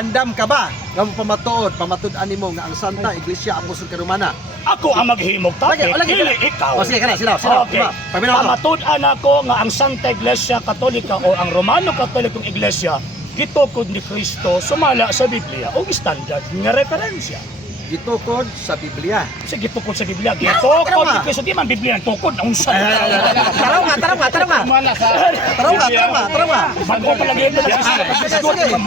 Andam ka ba? Nga mo pamatud-an nimo nga ang Santa Iglesia Apostolika Romana. Ako ang maghimog topic, dili ikaw. O sige, sila. Okay. Pamatud-an ako nga ang Santa Iglesia Katolika o ang Romano Katolikong Iglesia gitukod ni Kristo sumala sa Biblia o standard nga referensya. Gitukod sa Biblia. Sige, tukod sa Biblia. Gitukod ni Kristo. Di man Biblia ang tukod. Ang saan? Taraw nga. Bago palagi ito na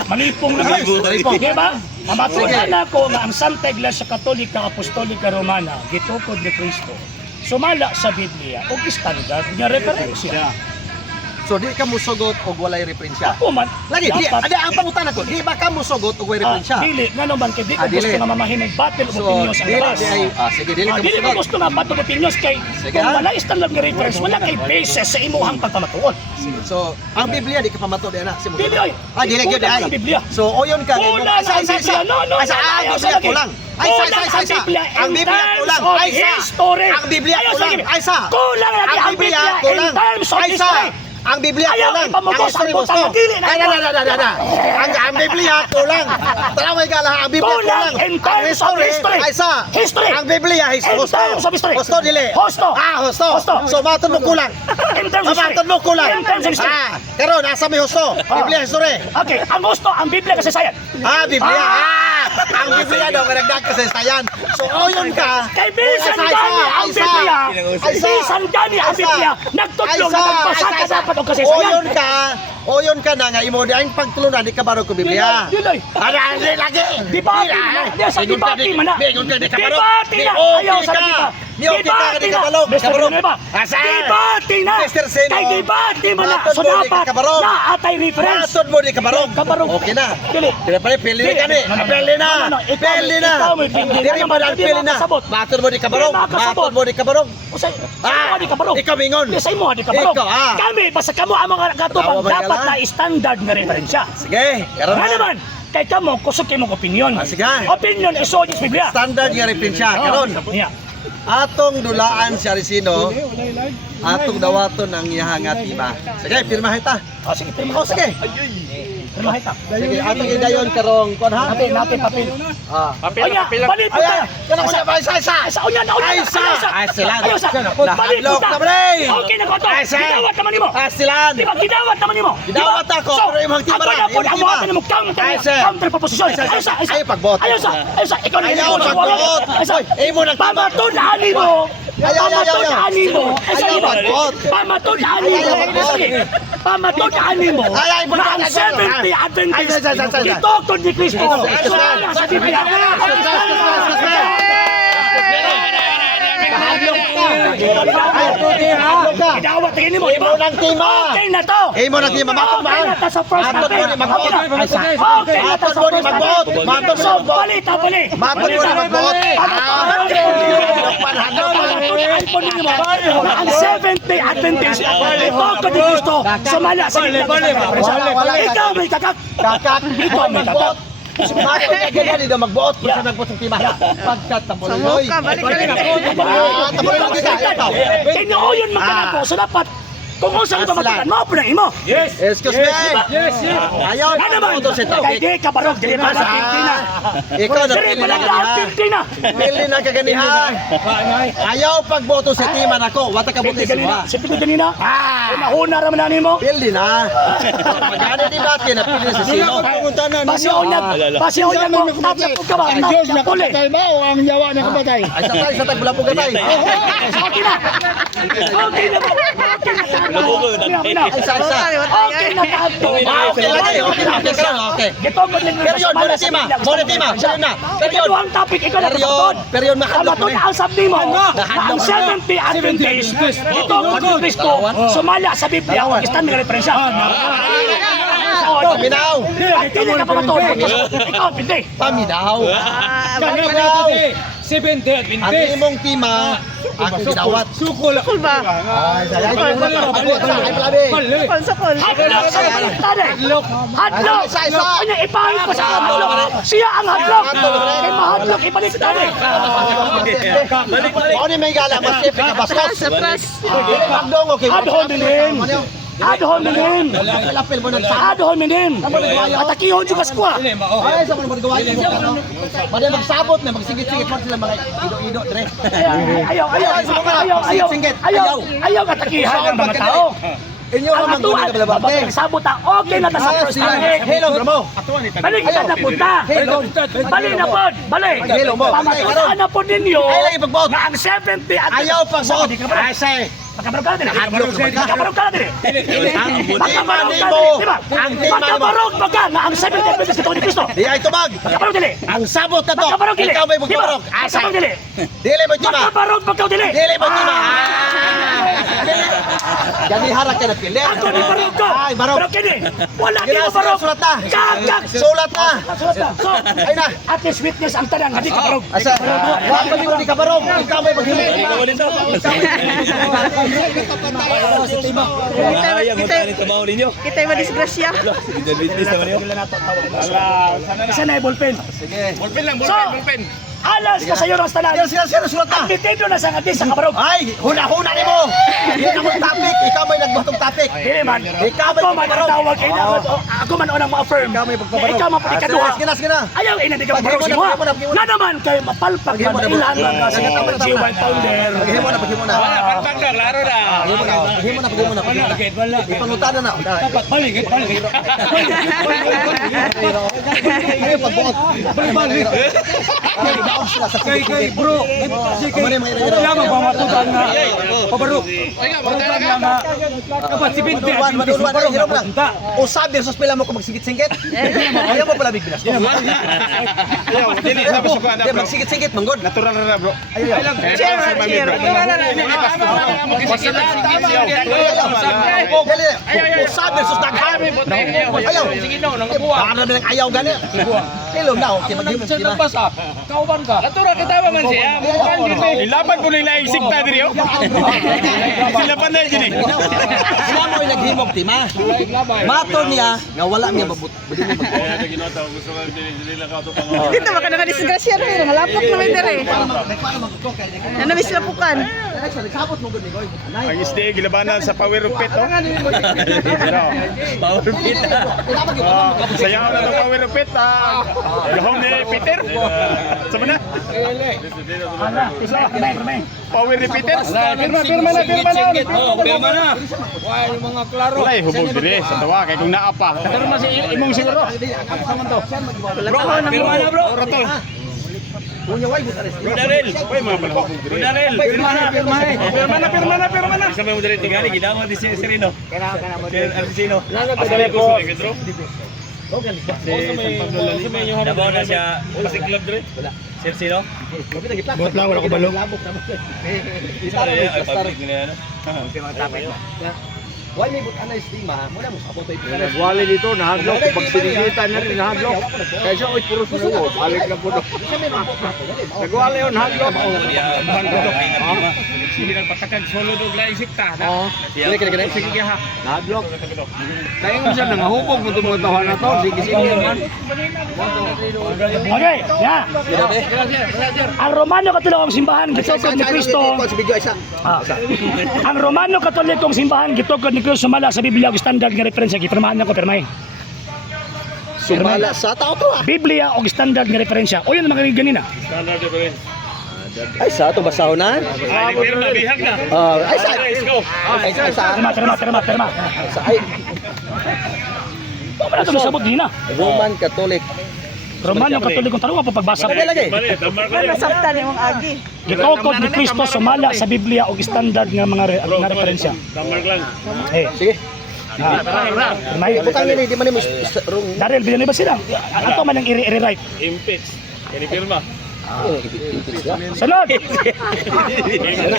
malipong na guys. Di ba? Mamatunan ako nga ang Santa Iglesia Katolika Apostolika Romana gitukod ni Kristo sumala sa Biblia o standard nga referensya. So di ka musugot og walay referensya. Ako man. Lagi di ada ang pangutan ako. Di ba ka musugot og walay referensya? Dili ngano man kay di ko gusto nga mamahinog battle of opinions ang labas. Sige, dili ka Dili musugot. mo gusto nga battle of opinions kay kung wala standard nga reference wala kay basis sa imuhang pagpamatuon. So, ang Biblia di ka pamatud ana si mo. Dili oy. Dili gyud ay. Biblia. So, oyon ka Kulang ang Biblia. No. Biblia kulang. Ang Biblia kulang. Ang Biblia kulang. Kulang lagi ang Biblia in terms of history. Ang Biblia kulang. Ang dili na. Ang Biblia kulang. Taraway ka lang ang Biblia kulang. In terms of history. History. Ang Biblia In terms of history. Hosto dili. Hosto. Hosto. So matun mo kulang. In terms of history. Matun mo kulang. In terms of history. Karon asa may hosto? Biblia history. Okay, ang gusto ang Biblia kasi sayan. Biblia. Ang Biblia daw karagdag kasi sayan. So oyon ka. Kay bisan gani ang Biblia. Bisan gani ang Biblia. Nagtudlo na nagbasa ka dapat o kasi sayan. Oyon ka na nga imo di ang pagtulunan di ka barog ko Biblia. Dilay. Dili lagi. Debate na. Di sa debate man na. Di ka barog. Debate na. Ayaw sa debate. Debate na. Debate na. Kay debate man na. So dapat na atay reference. Matod mo di ka barog. Okay na. Dili. Dili pa pili ka ni. Pili na. Pili na. Dili pa lang pili na. Matod mo di ka barog. Matod mo di ka barog. Usay. Sa di ka barog. Ikaw mingon. Sa imo di ka barog. Kami basta kamo ang mga gatubang dapat na standard nga referensya. Sige. Karon Ano naman? Kay kamo kusog kay mong opinion. Sige. Opinion is so Biblia. Standard nga referensya. Karon. Atong dulaan si Arisino. Atong dawaton ang iyahang atima. Sige, pirmahan ta. Sige, pirmahan. Sige. Pirmahan ta. Sige, atong idayon karong kon ha. Natin papel. Papel. Balik po tayo. Kana ko sa isa. Sa unya. Silan. Balik po ta. Okay na ko to. Ay, Gidawat naman nimo. Silan. Di ba gidawat naman nimo? Gidawat ako, pero imong timba ra. Ako na po ang mo counter proposition. Ayaw pagbot. Ayaw sa. Ikaw na Ayaw pagbot. Imo nang pamatun-an mo. Pamatun-an mo. Ayaw pagbot. Pamatun-an mo. Pamatun-an mo. Na ang 70 Adventist gitukod ni Kristo. Sa Biblia. Gidawat tingin mo, Imo nang tima. Okay na to. Imo nang tima. Okay na to sa first Matod mo ni magbot. Okay na to sa Matod mo ni first magbot. Matod mo ni magbot. Palit. Matod mo ni magbot. Ang 70 Adventist gitukod ni Kristo sumala sa Biblia. Ikaw may kakak. Ikaw may kakak. Bakit ka ganyan daw magbuot kung saan nagbuot ng tima? Pagkat tapuloy. Balik ka rin. Tapuloy kita. Kaya yun magkanako. So dapat kung saan ito matukan mo, punang imo. Yes. Excuse me. Yes. Ayaw Ano ba? buto sa ito. Kaya di ka barog. Dili pa lang 50 na. Ikaw na Dili pili pa na lang ganiha. 50 na. Pili na kaganihan. Ayaw pagboto sa tima nako. Wata ka buti Ganina. sa Siyempre ganina. Unahuna raman na nimo. Pili na. Magana di dati na pili sa sino. Pasionyag mo. Tapos ka ba? Ang Diyos na Napuli. kapatay ba o ang yawa na kapatay? Ay sa tayo bulapog ka tayo. Okay na. Okay na. Okay na. Isa. Okay na kato. Okay lagi. Okay. Gitong lang Period. Monetima. Siya na. Period. Ang topic ikaw na Period. Period mahadlok Kamatun ang sabi mo na ang 70 Adventist ito ang Kristo sumala sa Biblia ang standing referensya. Paminaw. Hindi ka pa matulog. Ikaw, hindi. Paminaw. Paminaw. 70 Ang Adventist. imong tima ako gidawat. Sukol. Sukol ba? Ay, sayang ko na ay plabe. Sukol. Hadlok sa baliktad. Hadlok. Kanya ipahit pa sa hadlok. Siya ang hadlok. Kay mahadlok ibaliktad. Balik. Ano may gala mas ka bastos. Sa pras. Magdong okay. Adhon din. Ad hominem. Lapil mo ng Ad hominem. Atakihon juga squad. Ay, sa mga gawain mo. Mali magsabot na magsigit-sigit pa sila mga ido-ido dire. Ayaw katakihan ng mga tao. Inyo Ang naman guni atuan, ka balabante. sabot ta, okay na ta sa first time. Hello, bro. Balik kita na punta. Balik na pod, balik. Hello mo. Pamatutaan na po ninyo. Ay, lagi pagbuot. Na ang 70 at Ayaw pagbuot. Ay, say. Makabarog ka na din. Makabarog ka na din. Ang Makabarog ka na mo. din. Diba? Makabarog ba ka na ang 70 pesos ito ni Cristo? Di ay tubag. Makabarog dili. Ang sabot na to. Makabarog dili. Ikaw may Diba? magpabarog. Makabarog dili. Dili mo tima. Makabarog ba ka dili? Dili mo tima. Gani harak ka na pili. Ako ni barog ka. Ay, barog. Pero kini, wala Gila, kini barog. sulat na. Kagak. Sulat na. Sulat na. So, Ay na. at least witness ang tanan, hindi ka barog. Asa, wala mo di ka barog. Ikaw may maghimok. Kita madisgrasya. Isa na yung ballpen. Sige. So, alas ka sa'yo ng tanan. Sila sulat na. Dito na sa atin sa kabarog. Ay, huna-huna ni mo. Hindi na mo topic. Ikaw may nagbatong topic. Dili man. Ikaw may Ako man ang pagpabarog. tawag. Ako man unang ma-affirm. Ikaw may pagpabarog. Ikaw man po ikaduha. Sige na. Ayaw ina di ka mabarog si mo. Na naman kayo mapalpag Paghimo na, na ilan bro. lang kasi G1 Founder. Paghimo na. Paghimo na. Paghimo na. Ipangutana na. Balik. Ay, pagbuot. Ay, daog sila sa Kay bro. Kamani mga ira-ira. Kaya magpamatutan nga. Pabarok. Pabarok nga. Kapat si Binti. Maduluan, ay, hirap lang. Usab versus pila mo kung magsigit-singit. Ayaw mo pala big binas. Magsigit-singit, manggod. Natural na bro. Cheer. Usab versus daghan. Ayaw. Baka na ng ayaw gani. Kilo na, okay, maghimok sila. Kauban ka. Ilaban ko nila isik ta diri oh. Sila pa na diri. Sila mo yung naghimok, tima. Mato niya, nga wala niya mabut. Dito baka nakadisgrasya rin. Halapok naman dire. Ano bis lapukan? Nagsabot mo gud ni Goy. Ang isde gilabanan sa power of pit oh. Power pit. Sayaw na ng power of pit. Lahom ni Peter. Sama na. Power ni Peter. Pirma na. Why yung mga klaro. Wala hubog diri sa tawa kay kung naapa. Pero mas imong siguro. Bro, pirma na bro. Oro to. Punya way but ares. Bro Darel. Oy mga palahog diri. Darel. Pirma na. Sa mo diri tingani gidamo di si Sereno. Kana mo diri Arcino. Asali ko sa Pedro. Dabaw na siya sa club diri. Sir Sino? Bot lang, wala ko balo. Why may but anay stima? Muna mo sabot ay pila. Nagwali dito, nahadlok. Pag sinigitan na rin, nahadlok. Kaya siya, oy, puro sunuwo. Balik na po doon. Nagwali yun, nahadlok. Sige nang patakag solo dog laing sikta na. Oo. Kini. Sige ha. Nahadlok. Kaya nga siya, nangahubog mo itong mga tawahan na to. Sige naman. Okay, ya. Ang Romano Katolikong simbahan gitukod ni Kristo. Si video isa. Ang Romano Katolikong simbahan gitukod ni Kristo sumala sa Biblia og standard nga referensya gipirmahan nako pirmay. Sumala sa tao to. Biblia og standard nga referensya. O yun mga ganina. Standard de Ruin. Ay sa to basahon na. Pero nabihag na. Ay sa. Let's go. Ay sa. Terma. Sa ay Paano na ito nasabot din na? Roman Catholic. Romano Katolikong tarunga pa pagbasa. Ano lagi? Bali, damar ko. Ano sabta ni mong agi? Gitukod ni Kristo sumala sa Biblia og standard nga mga referensya. Damar lang. Eh, Sige. may Butang ni di man mo rung. Daryl, binili ba sila? Ato man ang i-rewrite. Impeach. Kini pirma. Sunod!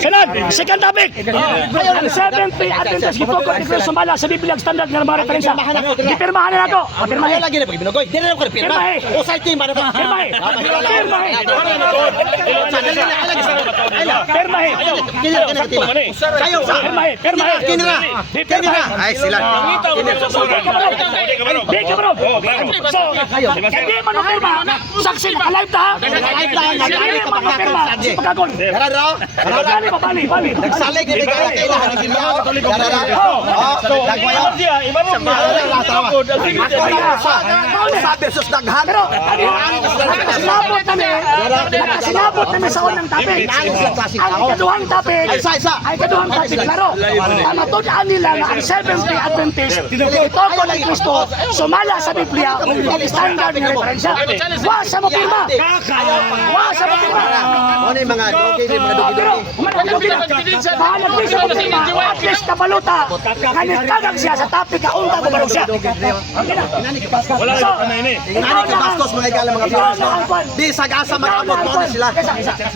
Sunod! Second topic! Ang 70 Adventist gitukod ni Kristo sumala sa Biblia og standard nga mga referensya. Gipirmahan na ako. Pirmahe lagi na pag binugoy. Di na ako pirma. Pirmahe. O sa team ba na to? Pirmahe. Pirmahe. Pirmahe. Kini na team. Kayo sa. Pirmahe. Kini na. Kini na. Ay sila. Di ka bro. So, hindi man pirma. Saksi naka-live ta. nagani ka pagkakon sa di. Pagkakon. Dara dara. Bali pa, bali. Nagsalig ni bigala kailangan ng ginoo. Dara dara. So, ibabaw siya, ibabaw Sa versus daghan. Pero, nakasilabot kami sa unang topic. Ang ikaduhang topic, klaro. Ang matudaan nila na ang Seventh-day Adventist, itutuko ng Kristo, sumala sa Biblia, ang standard na referensya. Wa sa mo pirma. Wa sa mo pirma. Ano yung mga dogi, mga dogi-dogi? Bahalag din sa pirma, at least kabaluta, kanitagag siya sa topic, kaunta ko balong siya. Wala So, na ini. Inani ka bastos mga igala mga viewers no. Di sagasa mag-abot mo na sila.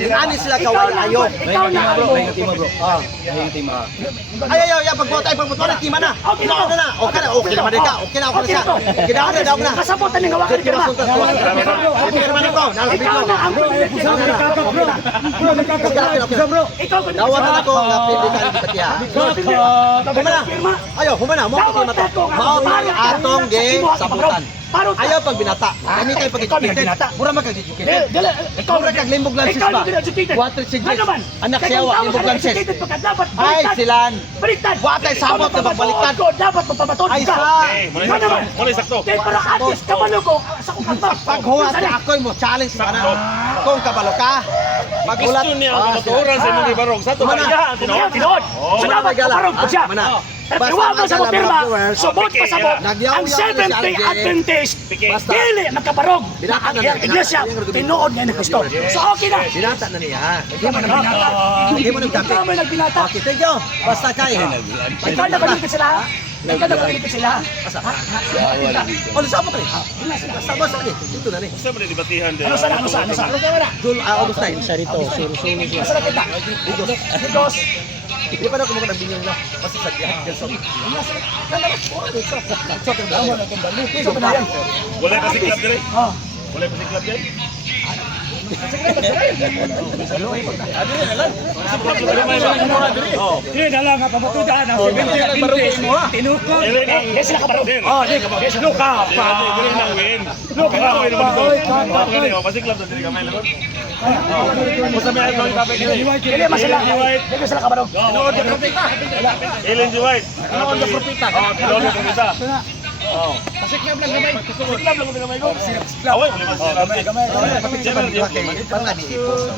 Inani sila kawayo. Ikaw na ang Ay pagboto na tima na. Okay na. Okay naman ka. Okay na siya. Kidaw na. kasabot na gawa ka ni pirma. Ikaw na ang ikaw ko Dawat na ako nga pili ka ni Patiha. Humana. Ayo, humana mo ako mata. Mao atong game sabutan. Ayaw pag binata. Kami kay pag-educated. Mura man kag-educated. Ikaw ra kag limbog lances ba? Water sigis. Anak siyawa limbog lances. Ay silan. Watay sabot na pagbaliktad. Dapat mapabatod Ay ka. sa. Wala sakto. Kaya para atis kabalo ko sa kukanta. Paghuwas ni ako'y mo challenge mana. Kung kabalo ka. Magulat. Gusto niya ang maturan sa mga barong. Sa to Mana? Tinood. So dapat kaparog ko siya. Mana? Iwan mo sa pirma, subot pa sabot, Nagyaw-yaw ang na si Seventh-day RJ. Adventist, Basta. dili magkaparog. Binata na Ang iglesia, tinuod niya ni Kristo. So okay na. Binata na niya. Hindi mo nagbinata. Hindi mo nagtapik. Ikaw mo nagbinata. Okay, thank you. Basta kay. Ikaw na balikin sila. Ikaw na balikin sila. O, lisabo ka rin. Basta rin. Dito na rin. Sa mga debatihan din. Ano sana? August 9. Siya rito. Asa na kita? Ligos. Hindi pa na kumuha ng binyong na. Basta sa diyan. Wala kasi club dire. Wala kasi club dire. Hindi na lang kapatuda na 70 Adventist. Tinukod. Hindi sila kabarog. Oh, hindi kabarog. Luka pa. Dire na win. Luka pa. Kasi club dire kamay lagot. Musa may ato ipapay dire. Hindi masila. Hindi sila kabarog. Ellen G. White. Ano ang propita? Oh, tinuod ko isa. Oh. Pasiklab lang gamay ko. Away, wala man sila gamay. Parang nga di ipos.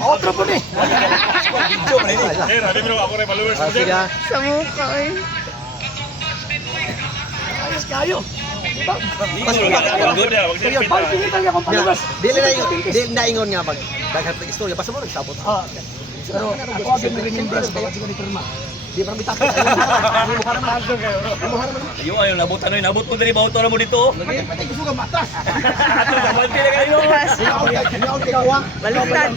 Otro po ni. Sige. Sa mukha eh. Ayos kayo. Mas Pagpilitan niya kung palugas. Dili na ingon nga mag daghan ng istorya basta mo nagsabot. Pero ako ang remembrance ba siguro ni Pirma. Di pa bitak. Ayaw, nabot mo din ba auto mo dito? Patay ko suga matras. Ato sa balti na kayo. Baliktad.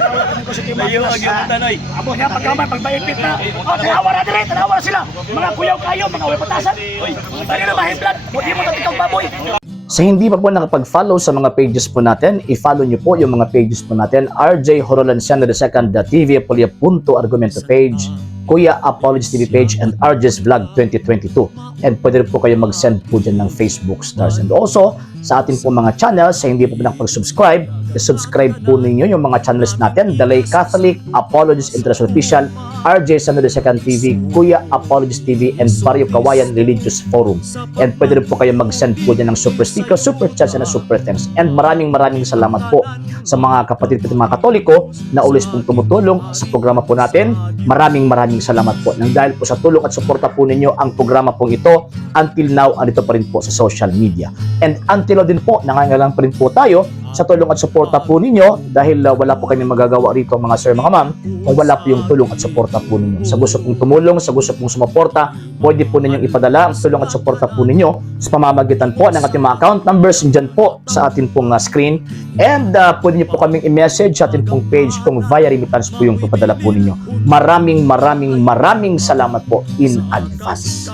Ayaw, ang tanoy. Amo niya pagbayipit na. Tanawa na dire, tanawa na sila. Mga kuyaw kayo, mga way patasan. Dali na mahiblat. Hindi mo tatikang baboy. Sa hindi pa po nakapag-follow sa mga pages po natin, i-follow nyo po yung mga pages po natin, RJ Horolanciano II TV, Apolia Punto Argumento page, Kuya Apologies TV page, and RJ's Vlog 2022. And pwede rin po kayo mag-send po dyan ng Facebook stars. And also, sa atin po mga channels, sa hindi po nakapag-subscribe, subscribe po ninyo yung mga channels natin, Dalay Catholic, Apologies International Official, RJ Santo II TV, Kuya Apologies TV, and Barrio Kawayan Religious Forum. And pwede rin po kayo mag-send po dyan ng super sticker, super chats, and super thanks. And maraming salamat po sa mga kapatid at mga Katoliko na ulis pong tumutulong sa programa po natin. Maraming salamat po. Nang dahil po sa tulong at suporta po ninyo, ang programa pong ito, until now, andito pa rin po sa social media. And until now din po, nangangailangan pa rin po tayo sa tulong at suporta po ninyo dahil wala po kami magagawa rito mga sir, mga ma'am, kung wala po yung tulong at suporta po ninyo. Sa gusto pong tumulong, sa gusto pong sumuporta, pwede po ninyong ipadala ang tulong at suporta po ninyo sa pamamagitan po ng ating mga account numbers dyan po sa ating pong screen. And pwede nyo po kaming i-message sa ating pong page kung via remittance po yung papadala po ninyo. Maraming salamat po in advance.